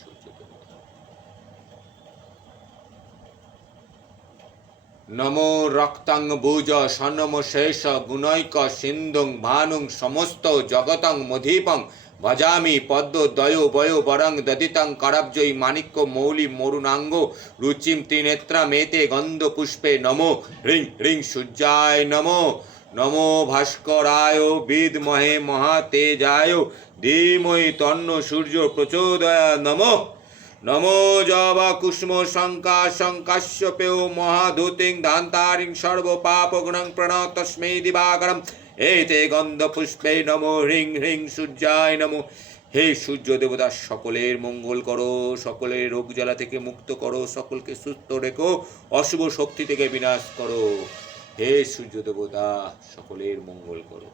সূর্য দেবতা। নমো রক্তাঙ্গভুজ সনম শেষ গুণৈক সিন্ধুং ভানুং সমস্ত জগতং মধীপং ভজামি পদ্মদ্বয় বয় বরং দদিতং করব্জয়ী মাণিক্য মৌলি মরুণাঙ্গ রুচিম ত্রিনেত্রা মেতে গন্ধ পুষ্পে নমো হ্রিং হ্রিং সূর্যায় নমো। নমো ভাস্করায় বিদ্মহে মহাতেজায় ধীমহি তন্ন সূর্য প্রচোদয়া নমো। নমো জবা কুষ্ম শঙ্কা শঙ্কাশ্যপেয় মহাধূতিং ধান্তারিং সর্ব পাপগুণং প্রণত তস্মৈ দিবাকরম এতে গন্ধ পুষ্পে নমো হ্রিং হ্রিং সূর্যায় নমো। হে সূর্য দেবতা, সকলের মঙ্গল করো, সকলের রোগ জ্বালা থেকে মুক্ত করো, সকলকে সুস্থ রেখো, অশুভ শক্তি থেকে বিনাশ করো। হে সূর্য দেবতা, সকলের মঙ্গল করো।